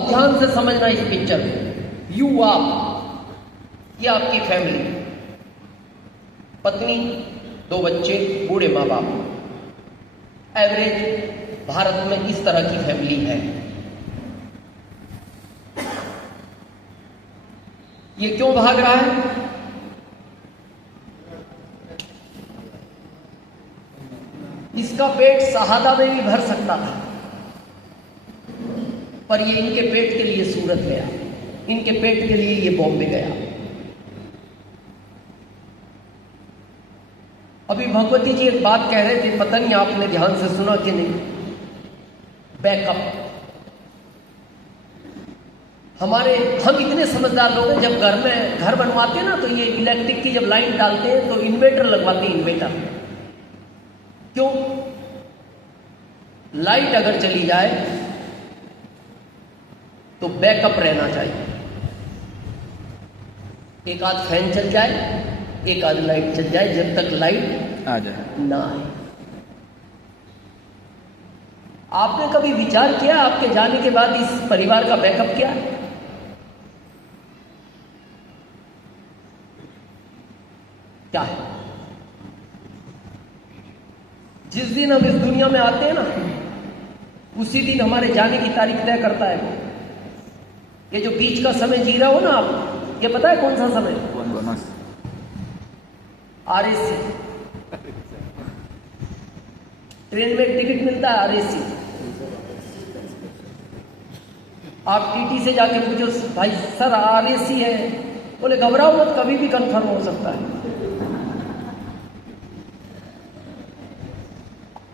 ध्यान से समझना इस पिक्चर में। यू आप, ये आपकी फैमिली, पत्नी, 2 बच्चे, बूढ़े माँ बाप। एवरेज भारत में इस तरह की फैमिली है। ये क्यों भाग रहा है? इसका पेट शहादा में भी भर सकता था, पर ये इनके पेट के लिए सूरत गया, इनके पेट के लिए ये बॉम्बे गया। अभी भगवती जी एक बात कह रहे थे, पता नहीं आपने ध्यान से सुना कि नहीं। बैकअप। हम इतने समझदार लोग हैं, जब घर में घर बनवाते हैं ना, तो ये इलेक्ट्रिक की जब लाइन डालते हैं तो इन्वर्टर लगवाते हैं। इन्वर्टर क्यों? लाइट अगर चली जाए तो बैकअप रहना चाहिए। एक आध फैन चल जाए, एक आध लाइट चल जाए, जब तक लाइट आ जाए ना आए। आपने कभी विचार किया आपके जाने के बाद इस परिवार का बैकअप क्या है? क्या है? जिस दिन हम इस दुनिया में आते हैं ना, उसी दिन हमारे जाने की तारीख तय करता है। ये जो बीच का समय जी रहे हो ना आप, ये पता है कौन सा समय? RSC। ट्रेन में टिकट मिलता है RSC। आप TT से जाके पूछो, भाई सर RSC है, बोले घबराओ मत, कभी भी कंफर्म हो सकता है।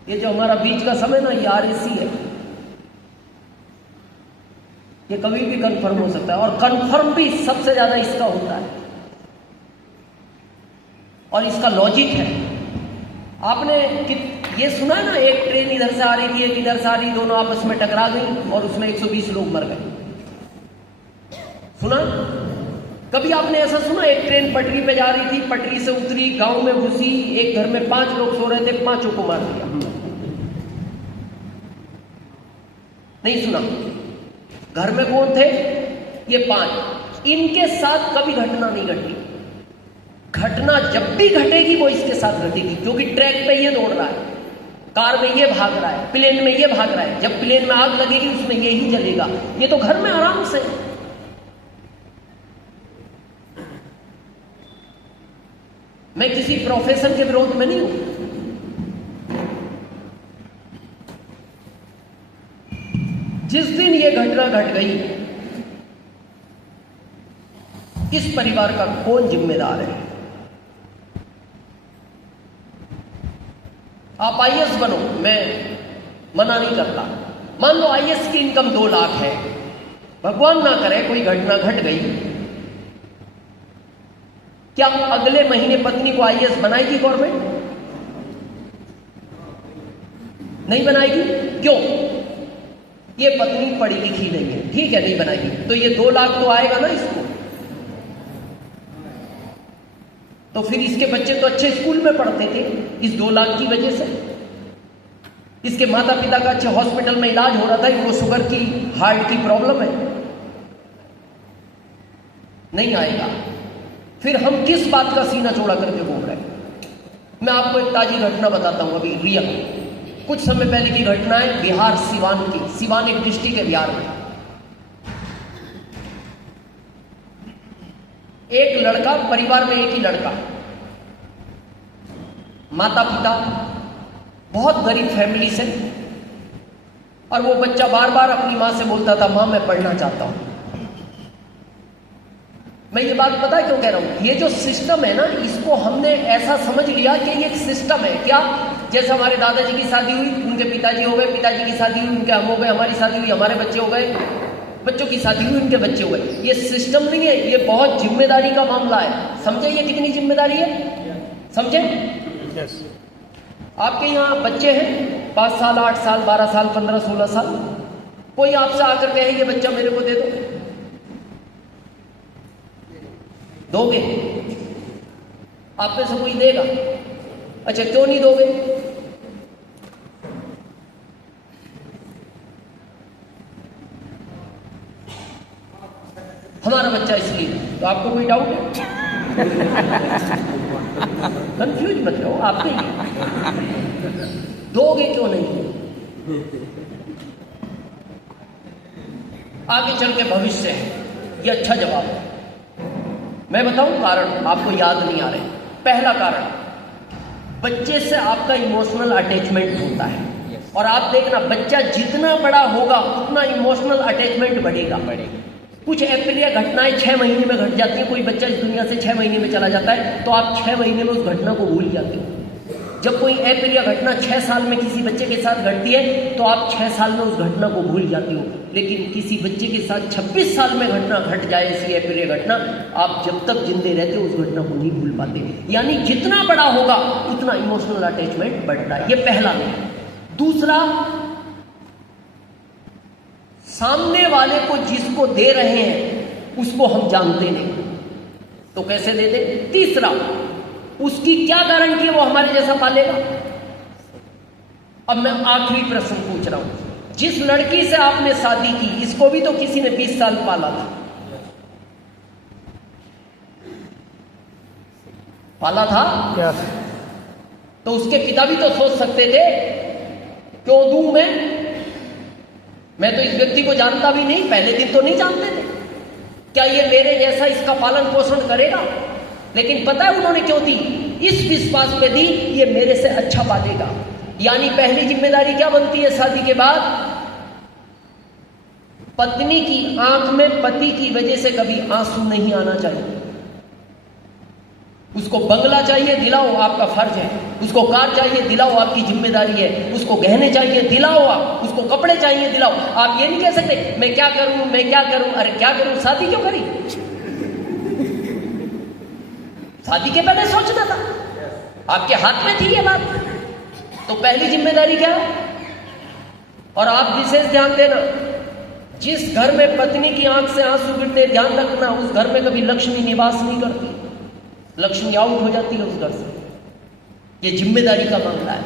ये जो हमारा बीच का समय ना, ये RSC है, ये कभी भी कंफर्म हो सकता है। और कंफर्म भी सबसे ज्यादा इसका होता है, और इसका लॉजिक है। आपने ये सुना है ना, एक ट्रेन इधर से आ रही थी, एक इधर से आ रही, दोनों आपस में टकरा गई और उसमें 120 लोग मर गए। सुना? कभी आपने ऐसा सुना एक ट्रेन पटरी पे जा रही थी, पटरी से उतरी, गांव में घुसी, एक घर में 5 लोग सो रहे थे, 5 को मार दिया? नहीं सुना। घर में कौन थे? ये 5। इनके साथ कभी घटना नहीं घटी। घटना जब भी घटेगी वो इसके साथ घटेगी, क्योंकि ट्रैक पे ये दौड़ रहा है, कार में ये भाग रहा है, प्लेन में ये भाग रहा है। जब प्लेन में आग लगेगी उसमें ये ही जलेगा। ये तो घर में आराम से। मैं किसी प्रोफेसर के विरोध में नहीं हूं। जिस दिन ये घटना घट गई, इस परिवार का कौन जिम्मेदार है? आप IAS बनो, मैं मना नहीं करता। मान लो IAS की इनकम 2 लाख है, भगवान ना करे कोई घटना घट गई, क्या अगले महीने पत्नी को IAS बनाएगी गवर्नमेंट? नहीं बनाएगी। क्यों? ये पत्नी पढ़ी लिखी नहीं है, ठीक है, नहीं बनाएगी, तो ये 2 लाख तो आएगा ना इसको। तो फिर इसके बच्चे तो अच्छे स्कूल में पढ़ते थे इस 2 लाख की वजह से। इसके माता पिता का अच्छे हॉस्पिटल में इलाज हो रहा था, इनको शुगर की, हार्ट की प्रॉब्लम है, नहीं आएगा। फिर हम किस बात का सीना चौड़ा करके घूम रहे हैं? मैं आपको एक ताजी घटना बताता हूं, अभी रियल कुछ समय पहले की घटना है, बिहार सिवान की। सिवान एक डिस्ट्रिक्ट है बिहार में। एक लड़का, परिवार में एक ही लड़का, माता पिता, बहुत गरीब फैमिली से, और वो बच्चा बार बार अपनी मां से बोलता था, मां मैं पढ़ना चाहता हूं। मैं ये बात पता है क्यों कह रहा हूं? ये जो सिस्टम है ना, इसको हमने ऐसा समझ लिया कि ये एक सिस्टम है। क्या? जैसे हमारे दादाजी की शादी हुई, उनके पिताजी हो गए, पिताजी की शादी हुई, उनके हम हो गए, हमारी शादी हुई, हमारे बच्चे हो गए, बच्चों की शादी हुई, उनके बच्चे हो गए। ये सिस्टम नहीं है, ये बहुत जिम्मेदारी का मामला है। समझे ये कितनी जिम्मेदारी है? समझे? yes. आपके यहाँ बच्चे हैं 5 साल, 8 साल, 12 साल, 15, 16 साल, कोई आपसे आकर कहे ये बच्चा मेरे को दे दो, दोगे? आप में से कोई देगा? अच्छा, क्यों नहीं दोगे? हमारा बच्चा इसलिए। तो आपको कोई डाउट है? कंफ्यूज मत रहो, आपके दोगे क्यों नहीं? आगे चल के भविष्य है, ये अच्छा जवाब है। मैं बताऊं कारण, आपको याद नहीं आ रहे। पहला कारण, बच्चे से आपका इमोशनल अटैचमेंट होता है, और आप देखना बच्चा जितना बड़ा होगा उतना इमोशनल अटैचमेंट बढ़ेगा। कुछ अप्रिय घटनाएं 6 महीने में घट जाती हैं। कोई बच्चा इस दुनिया से 6 महीने में चला जाता है तो आप 6 महीने में उस घटना को भूल जाते हो। जब कोई अप्रिय घटना 6 साल में किसी बच्चे के साथ घटती है तो आप 6 साल में उस घटना को भूल जाते हो। लेकिन किसी बच्चे के साथ 26 साल में घटना घट जाए, ऐसी अप्रिय घटना, आप जब तक जिंदे रहते हो उस घटना को नहीं भूल पाते। यानी जितना बड़ा होगा उतना इमोशनल अटैचमेंट बढ़ता है। ये पहला है। दूसरा, सामने वाले को जिसको दे रहे हैं उसको हम जानते नहीं, तो कैसे दे दे। तीसरा, उसकी क्या गारंटी है वो हमारे जैसा पालेगा। अब मैं आखिरी प्रश्न पूछ रहा हूं, जिस लड़की से आपने शादी की, इसको भी तो किसी ने 20 साल पाला था, पाला था क्या? तो उसके पिता भी तो सोच सकते थे, क्यों दूं मैं तो इस व्यक्ति को जानता भी नहीं, पहले दिन तो नहीं जानते थे, क्या ये मेरे जैसा इसका पालन पोषण करेगा? लेकिन पता है उन्होंने क्यों दी? इस विश्वास पे दी, ये मेरे से अच्छा पालेगा। यानी पहली जिम्मेदारी क्या बनती है शादी के बाद? पत्नी की आंख में पति की वजह से कभी आंसू नहीं आना चाहिए। उसको बंगला चाहिए, दिलाओ, आपका फर्ज है। उसको कार चाहिए, दिलाओ, आपकी जिम्मेदारी है। उसको गहने चाहिए, दिलाओ आप। उसको कपड़े चाहिए, दिलाओ। आप ये नहीं कह सकते मैं क्या करूं, मैं क्या करूं। अरे क्या करूं, शादी क्यों करी? शादी के पहले सोचना था, आपके हाथ में थी ये बात। तो पहली जिम्मेदारी क्या है? और आप विशेष ध्यान देना, जिस घर में पत्नी की आंख से आंसू गिरते, ध्यान रखना उस घर में कभी लक्ष्मी निवास नहीं करती, लक्ष्मी आउट हो जाती है उस घर से। ये जिम्मेदारी का मामला है।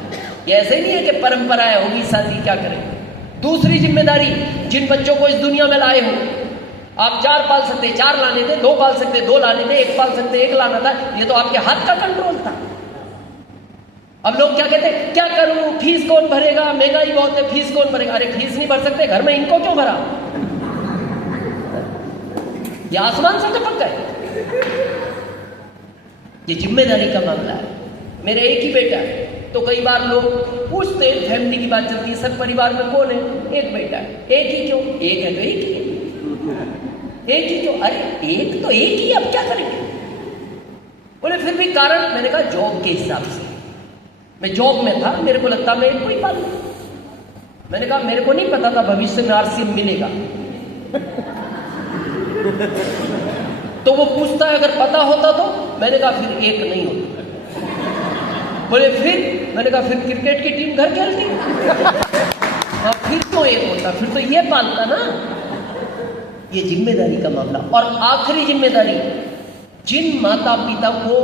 ये ऐसे नहीं है कि परंपरा है, होगी शादी क्या करेंगे। दूसरी जिम्मेदारी, जिन बच्चों को इस दुनिया में लाए हो, आप 4 पाल सकते, 4 लाने थे, 2 पाल सकते, 2 लाने थे, 1 पाल सकते, 1 लाना था। ये तो आपके हाथ का कंट्रोल था। अब लोग क्या कहते हैं, क्या करूं, फीस कौन भरेगा, महंगाई बहुत है, फीस कौन भरेगा। अरे फीस नहीं भर सकते, घर में इनको क्यों भरा? ये आसमान से टपक गए। ये जिम्मेदारी का मामला है। मेरा एक ही बेटा है, तो कई बार लोग पूछते हैं, फैमिली की बात चलती है, सब परिवार में कौन है? एक बेटा है। एक ही क्यों? एक है तो एक ही है। एक ही क्यों? अरे एक तो एक ही, अब क्या करेंगे? बोले फिर भी कारण, मैंने कहा जॉब के हिसाब से। मैं जॉब में था, मेरे को लगता मैं एक को ही पालू। मैंने कहा मेरे को नहीं पता था भविष्य में आरसीएम मिलेगा। तो वो पूछता है अगर पता होता तो? मैंने कहा फिर एक नहीं होता। बोले फिर? मैंने कहा फिर क्रिकेट की टीम घर खेलती। हाँ फिर तो एक होता, फिर तो ये पालता ना। ये जिम्मेदारी का मामला। और आखिरी जिम्मेदारी, जिन माता पिता को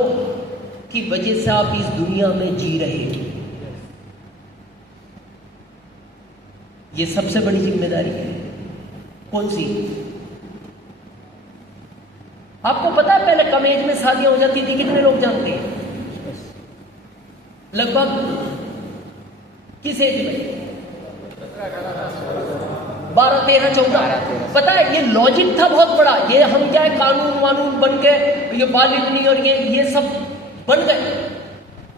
की वजह से आप इस दुनिया में जी रहे हैं, ये सबसे बड़ी जिम्मेदारी है। कौन सी? आपको पता है पहले कम एज में शादियां हो जाती थी, कितने लोग जानते हैं? लगभग किस एज में? 12, 13, 14। पता है ये लॉजिक था बहुत बड़ा। ये हम क्या है, कानून वानून बन के ये बालिनी और ये सब बन गए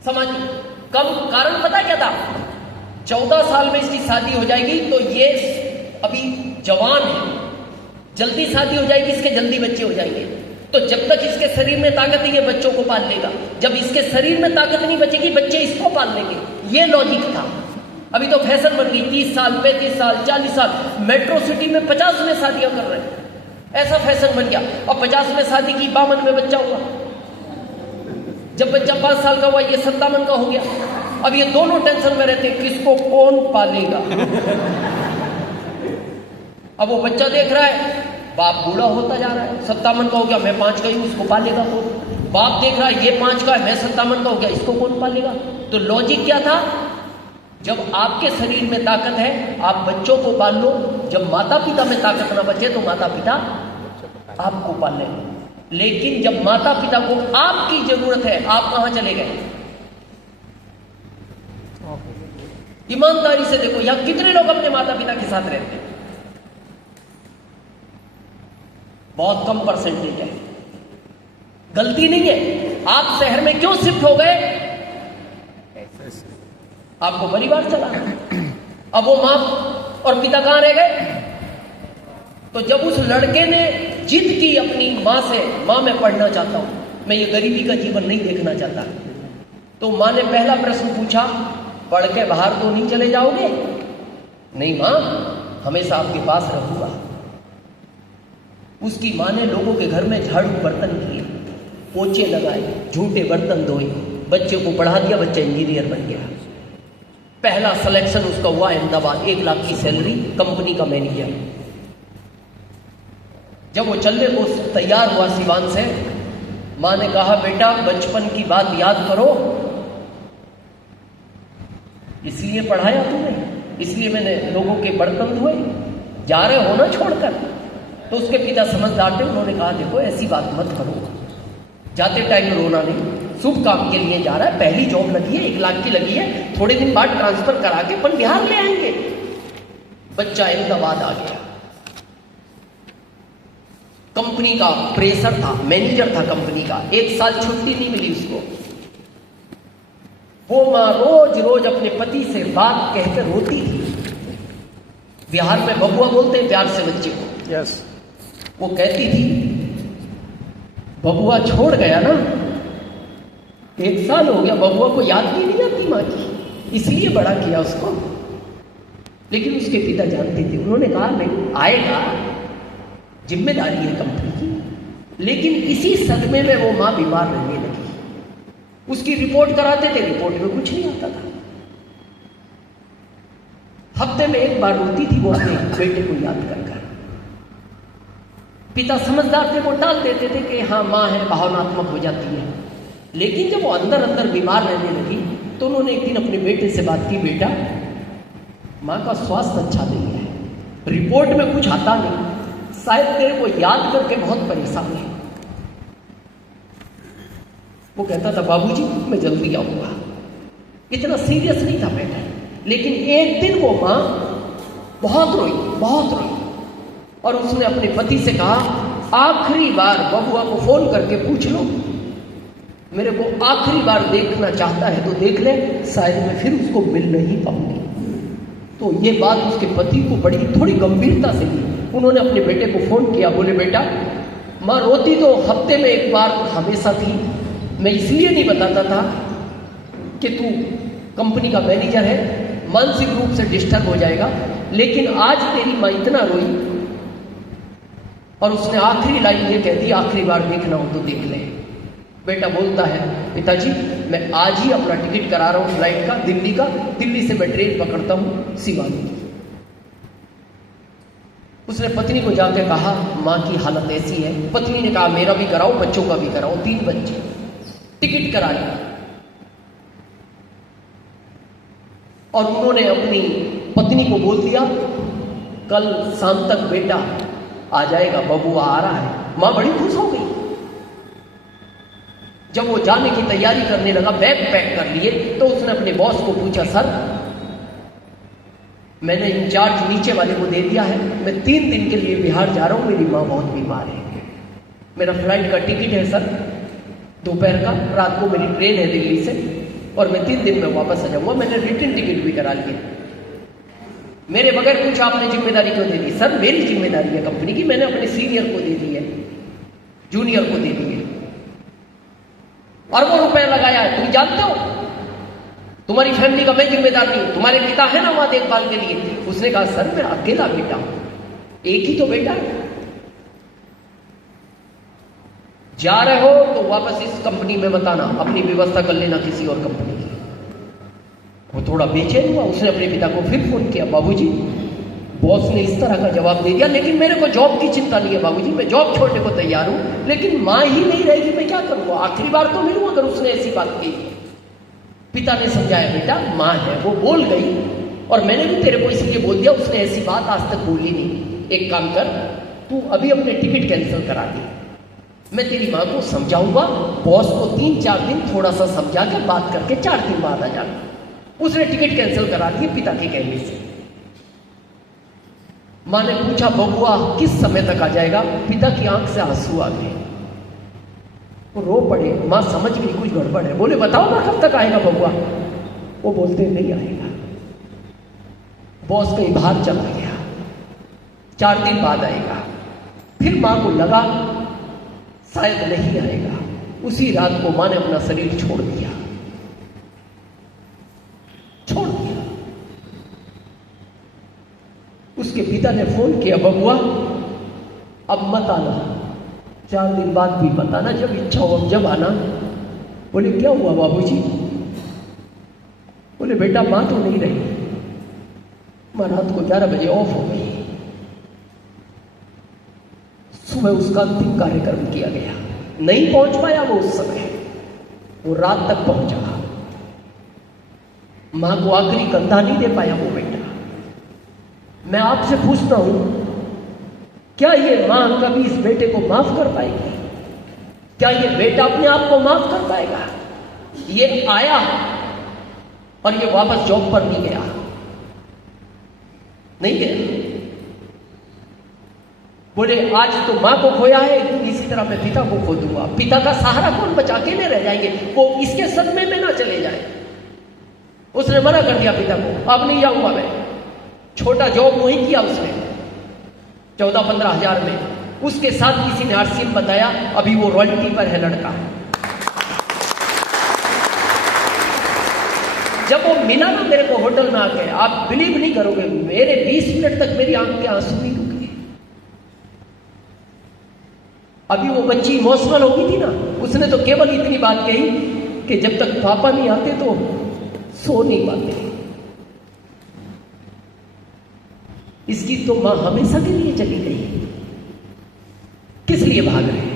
समाज में। कम कारण पता क्या था? 14 साल में इसकी शादी हो जाएगी तो ये अभी जवान है, जल्दी शादी हो जाएगी, इसके जल्दी बच्चे हो जाएंगे। तो जब तक इसके शरीर में ताकत है ये बच्चों को पाल लेगा, जब इसके शरीर में ताकत नहीं बचेगी बच्चे इसको पाल लेंगे। ये लॉजिक था। अभी तो फैशन बन गई, 30 साल, 35 साल, 40 साल। मेट्रो सिटी में 50 में शादियां कर रहे हैं, ऐसा फैशन बन गया। और 50 में शादी की, 52 में बच्चा हुआ। जब बच्चा 5 साल का हुआ ये 57 का हो गया। अब ये दोनों टेंशन में रहते हैं किसको कौन पालेगा। अब वो बच्चा देख रहा है बाप बूढ़ा होता जा रहा है, 57 का हो गया, मैं 5 का ही हूं, इसको पालेगा कौन? बाप देख रहा है ये 5 का है, मैं 57 का हो गया, इसको कौन पालेगा? तो लॉजिक क्या था? जब आपके शरीर में ताकत है आप बच्चों को पाल लो, जब माता पिता में ताकत ना बचे तो माता पिता आपको पालने में। लेकिन जब माता पिता को आपकी जरूरत है, आप कहां चले गए? ईमानदारी से देखो, यहां कितने लोग अपने माता पिता के साथ रहते हैं? बहुत कम परसेंटेज है। गलती नहीं है। आप शहर में क्यों शिफ्ट हो गए? आपको परिवार चलाना। अब वो मां और पिता कहां रह गए? तो जब उस लड़के ने जिद की अपनी मां से, मां मैं पढ़ना चाहता हूं, मैं ये गरीबी का जीवन नहीं देखना चाहता, तो मां ने पहला प्रश्न पूछा, पढ़ के बाहर तो नहीं चले जाओगे? नहीं मां, हमेशा आपके पास रहूंगा। उसकी मां ने लोगों के घर में झाड़ू बर्तन किए, पोछे लगाए, झूठे बर्तन धोए, बच्चे को पढ़ा दिया, बच्चा इंजीनियर बन गया। पहला सिलेक्शन उसका हुआ अहमदाबाद, 1 लाख की सैलरी, कंपनी का मैनेजर। जब वो चलने को तैयार हुआ सिवान से, मां ने कहा बेटा बचपन की बात याद करो, इसलिए पढ़ाया तुम्हें, इसलिए मैंने लोगों के बर्तन धोए, जा रहे हो ना छोड़कर। तो उसके पिता समझदार थे, उन्होंने कहा देखो ऐसी बात मत करो, जाते टाइम रोना नहीं, शुभ काम के लिए जा रहा है, पहली जॉब लगी है, 1 लाख की लगी है, थोड़े दिन बाद ट्रांसफर करा के अपन बिहार ले आएंगे। बच्चा अहमदाबाद आ गया। कंपनी का प्रेशर था, मैनेजर था कंपनी का, 1 साल छुट्टी नहीं मिली उसको। वो मां रोज रोज अपने पति से बात कहकर रोती थी। बिहार में बबुआ बोलते हैं प्यार से बच्चे को। यस। वो कहती थी बबुआ छोड़ गया ना, 1 साल हो गया, बबुआ को याद भी नहीं आती मां की, इसलिए बड़ा किया उसको। लेकिन उसके पिता जानते थे, उन्होंने कहा नहीं आएगा, जिम्मेदारी है कंपनी की। लेकिन इसी सदमे में वो मां बीमार रहने लगी। उसकी रिपोर्ट कराते थे, रिपोर्ट में कुछ नहीं आता था। हफ्ते में 1 बार रोती थी वो अपने बेटे को याद कर कर। पिता समझदार थे, वो टाल देते थे कि हाँ मां है, भावनात्मक हो जाती है। लेकिन जब वो अंदर अंदर बीमार रहने लगी तो उन्होंने एक दिन अपने बेटे से बात की, बेटा मां का स्वास्थ्य अच्छा नहीं है, रिपोर्ट में कुछ आता नहीं, शायद तेरे को याद करके बहुत परेशान है। वो कहता था बाबूजी मैं जल्दी आऊंगा, इतना सीरियस नहीं था बेटा। लेकिन एक दिन वो मां बहुत रोई, बहुत रोई, और उसने अपने पति से कहा आखिरी बार बबुआ को फोन करके पूछ लो, मेरे को आखिरी बार देखना चाहता है तो देख ले, शायद मैं फिर उसको मिल नहीं पाऊंगी। तो ये बात उसके पति को बड़ी थोड़ी गंभीरता से ली। उन्होंने अपने बेटे को फोन किया, बोले बेटा मां रोती तो हफ्ते में 1 बार हमेशा थी, मैं इसलिए नहीं बताता था कि तू कंपनी का मैनेजर है, मानसिक रूप से डिस्टर्ब हो जाएगा, लेकिन आज तेरी मां इतना रोई और उसने आखिरी लाइन ये कह दी, आखिरी बार देखना हो तो देख ले। बेटा बोलता है पिताजी मैं आज ही अपना टिकट करा रहा हूं फ्लाइट का, दिल्ली का, दिल्ली से मैं ट्रेन पकड़ता हूं सिवान की। उसने पत्नी को जाकर कहा मां की हालत ऐसी है। पत्नी ने कहा मेरा भी कराओ, बच्चों का भी कराओ, 3 बच्चे। टिकट करा लिया और उन्होंने अपनी पत्नी को बोल दिया कल शाम तक बेटा आ जाएगा, बबुआ आ रहा है। मां बड़ी खुश हो गई। जब वो जाने की तैयारी करने लगा, बैग पैक कर लिए, तो उसने अपने बॉस को पूछा सर मैंने इंचार्ज नीचे वाले को दे दिया है, मैं 3 दिन के लिए बिहार जा रहा हूं, मेरी मां बहुत बीमार है, मेरा फ्लाइट का टिकट है सर दोपहर का, रात को मेरी ट्रेन है दिल्ली से और मैं 3 दिन में वापस आ जाऊंगा, मैंने रिटर्न टिकट भी करा लिया। मेरे बगैर कुछ आपने जिम्मेदारी क्यों दे दी? सर मेरी जिम्मेदारी है कंपनी की, मैंने अपने सीनियर को दे दी है, जूनियर को दे दी है, अरबों रुपए लगाया है, तुम जानते हो, तुम्हारी फैमिली का मैं जिम्मेदार नहीं, तुम्हारे पिता है ना वहां देखभाल के लिए। उसने कहा सर मैं अकेला बेटा हूं, एक ही तो बेटा है, जा रहे हो तो वापस इस कंपनी में बताना, अपनी व्यवस्था कर लेना किसी और कंपनी की। वो थोड़ा बेचैन हुआ, उसने अपने पिता को फिर फोन किया, बाबूजी बॉस ने इस तरह का जवाब दे दिया, लेकिन मेरे को जॉब की चिंता नहीं है बाबूजी, मैं जॉब छोड़ने को तैयार हूं, लेकिन मां ही नहीं रहेगी, मैं क्या करूंगा, आखिरी बार तो मिलूं अगर उसने ऐसी बात की। पिता ने समझाया बेटा मां है, वो बोल गई और मैंने भी तेरे को इसलिए बोल दिया, उसने ऐसी बात आज तक बोली नहीं, एक काम कर तू अभी अपने टिकट कैंसिल करा दे, मैं तेरी माँ को समझाऊंगा, बॉस को 3-4 दिन थोड़ा सा समझा के बात करके 4 दिन बाद आ जाना। उसने टिकट कैंसिल करा दी पिता के कहने से। माँ ने पूछा बबुआ किस समय तक आ जाएगा? पिता की आंख से आंसू आ गए, वो रो पड़े। माँ समझ गई कुछ गड़बड़ है, बोले बताओ ना कब तक आएगा बबुआ? वो बोलते नहीं आएगा। बॉस कहीं बाहर चला गया, 4 दिन बाद आएगा। फिर माँ को लगा शायद नहीं आएगा। उसी रात को माँ ने अपना शरीर छोड़ दिया। उसके पिता ने फोन किया, बबुआ अब मत आना, 4 दिन बाद भी मत आना, जब इच्छा हो जब आना। बोले क्या हुआ बाबूजी? बोले बेटा माँ तो नहीं रही, माँ रात को 11 बजे ऑफ हो गई। सुबह उसका अंतिम कार्यक्रम किया गया, नहीं पहुंच पाया वो उस समय, वो रात तक पहुंचा। मां को आखिरी कंधा नहीं दे पाया वो बेटा। मैं आपसे पूछता हूं, क्या ये मां कभी इस बेटे को माफ कर पाएगी? क्या ये बेटा अपने आप को माफ कर पाएगा? ये आया और ये वापस जॉब पर नहीं गया, नहीं गया। बोले आज तो मां को खोया है, इसी तरह मैं पिता को खो दूंगा। पिता का सहारा कौन बचा के नहीं रह जाएंगे, वो इसके सदमे में ना चले जाए। उसने मना कर दिया पिता को, अब नहीं जाऊंगा मैं। छोटा जॉब वहीं किया उसने 14-15 हजार में। उसके साथ किसी ने आरसीएम बताया, अभी वो रॉयल्टी पर है लड़का। जब वो मिला ना मेरे को होटल में आके, आप बिलीव नहीं करोगे, मेरे 20 मिनट तक मेरी आंख के आंसू नहीं रुके। अभी वो बच्ची इमोशनल हो गई थी ना, उसने तो केवल इतनी बात कही कि जब तक पापा नहीं आते तो सो नहीं पाते। इसकी तो मां हमेशा के लिए चली गई, किस लिए भाग रहे?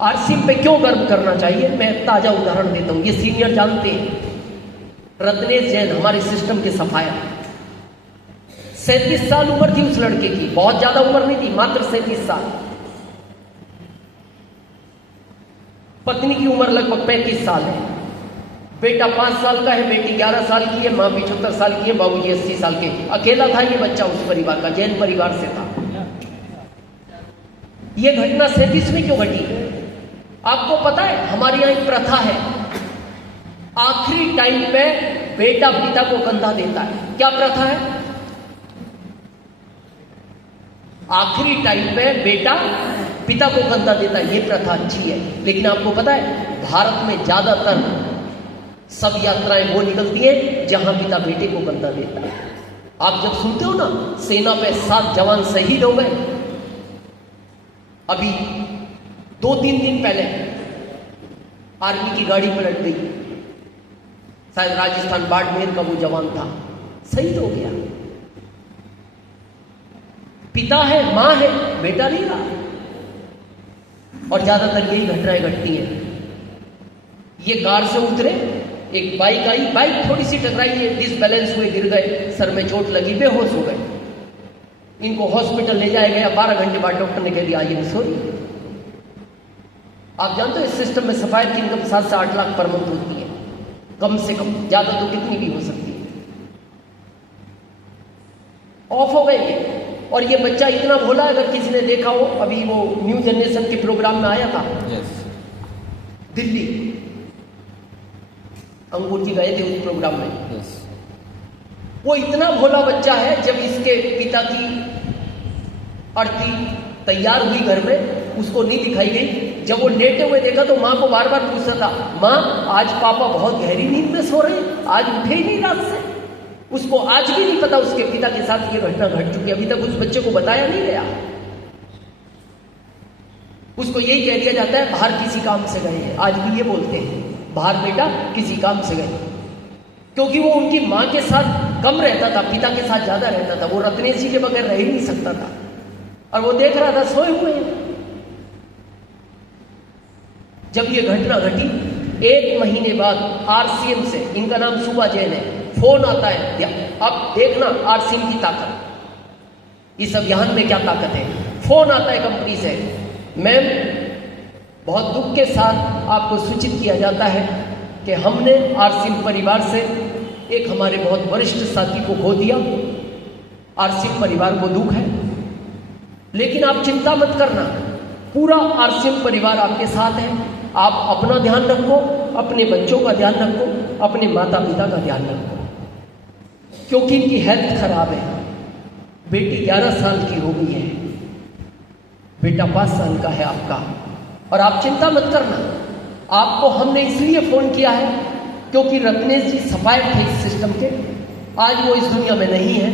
आरसीएम पे क्यों गर्व करना चाहिए? मैं ताजा उदाहरण देता हूं, ये सीनियर जानते हैं। रत्नेश जैन हमारे सिस्टम के सफाया, 37 साल उम्र थी उस लड़के की, बहुत ज्यादा उम्र नहीं थी, मात्र 37 साल। पत्नी की उम्र लगभग 35 साल है। बेटा 5 साल का है, बेटी 11 साल की है, मां 75 साल की है, बाबूजी 80 साल के। अकेला था ये बच्चा उस परिवार का, जैन परिवार से था। ये घटना 37 में क्यों घटी? आपको पता है हमारे यहां एक प्रथा है, आखिरी टाइम पे बेटा पिता को कंधा देता है। क्या प्रथा है? आखिरी टाइम पे बेटा पिता को कंधा देता है, ये प्रथा अच्छी है। लेकिन आपको पता है भारत में ज्यादातर सब यात्राएं वो निकलती है जहां पिता बेटे को कंधा देता है। आप जब सुनते हो ना सेना पे 7 जवान शहीद हो गए, अभी 2-3 दिन पहले आर्मी की गाड़ी पलट गई, शायद राजस्थान बाड़मेर का वो जवान था, शहीद हो गया। पिता है, मां है, बेटा नहीं रहा। और ज्यादातर यही घटनाएं घटती हैं। ये कार से उतरे, एक बाइक आई, बाइक थोड़ी सी टकराई, ये डिसबैलेंस हुए, गिर गए, सर में चोट लगी, बेहोश हो गए। इनको हॉस्पिटल ले जाया गया, 12 घंटे बाद डॉक्टर ने कह दिया आई एम सॉरी। आप जानते हो इस सिस्टम में सफायर की इनकम 7 से 8 लाख पर मंथ होती है, कम से कम, ज्यादा तो कितनी भी हो सकती है। ऑफ हो गए ये। और ये बच्चा इतना भोला, अगर किसी ने देखा हो, अभी वो न्यू जनरेशन के प्रोग्राम में आया था, दिल्ली, अंकुर जी गए थे उस प्रोग्राम में। वो इतना भोला बच्चा है, जब इसके पिता की अर्थी तैयार हुई घर में, उसको नहीं दिखाई गई। जब वो लेटे हुए देखा तो मां को बार बार पूछता था, मां आज पापा बहुत गहरी नींद में सो रहे हैं, आज उठे ही नहीं रात से। उसको आज भी नहीं पता उसके पिता के साथ ये घटना घट चुकी है, अभी तक उस बच्चे को बताया नहीं गया। उसको यही कह दिया जाता है बाहर किसी काम से गए हैं, आज भी ये बोलते हैं बाहर बेटा किसी काम से गए, क्योंकि वो उनकी मां के साथ कम रहता था, पिता के साथ ज्यादा रहता था। वो रत्नेश जी के बगैर रह ही नहीं सकता था, और वो देख रहा था सोए हुए हैं। जब ये घटना घटी, 1 महीने बाद आरसीएम से, इनका नाम सुबा जैन है, फोन आता है, अब देखना आरसीएम की ताकत। इस अभियान में क्या ताकत है। फोन आता है कंपनी से, मैम बहुत दुख के साथ आपको सूचित किया जाता है कि हमने आरसीएम परिवार से एक हमारे बहुत वरिष्ठ साथी को खो दिया। आरसीएम परिवार को दुख है, लेकिन आप चिंता मत करना, पूरा आरसीएम परिवार आपके साथ है। आप अपना ध्यान रखो, अपने बच्चों का ध्यान रखो, अपने माता पिता का ध्यान रखो, क्योंकि इनकी हेल्थ खराब है। बेटी 11 साल की हो गई है, बेटा 5 साल का है आपका। और आप चिंता मत करना, आपको हमने इसलिए फोन किया है क्योंकि रत्नेश जी सफायर थे इस सिस्टम के, आज वो इस दुनिया में नहीं है।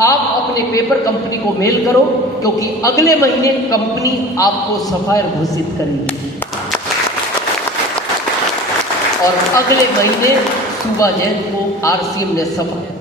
आप अपने पेपर कंपनी को मेल करो, क्योंकि अगले महीने कंपनी आपको सफायर घोषित करेगी और अगले महीने सुबह जैन को आरसीएम ने सफायर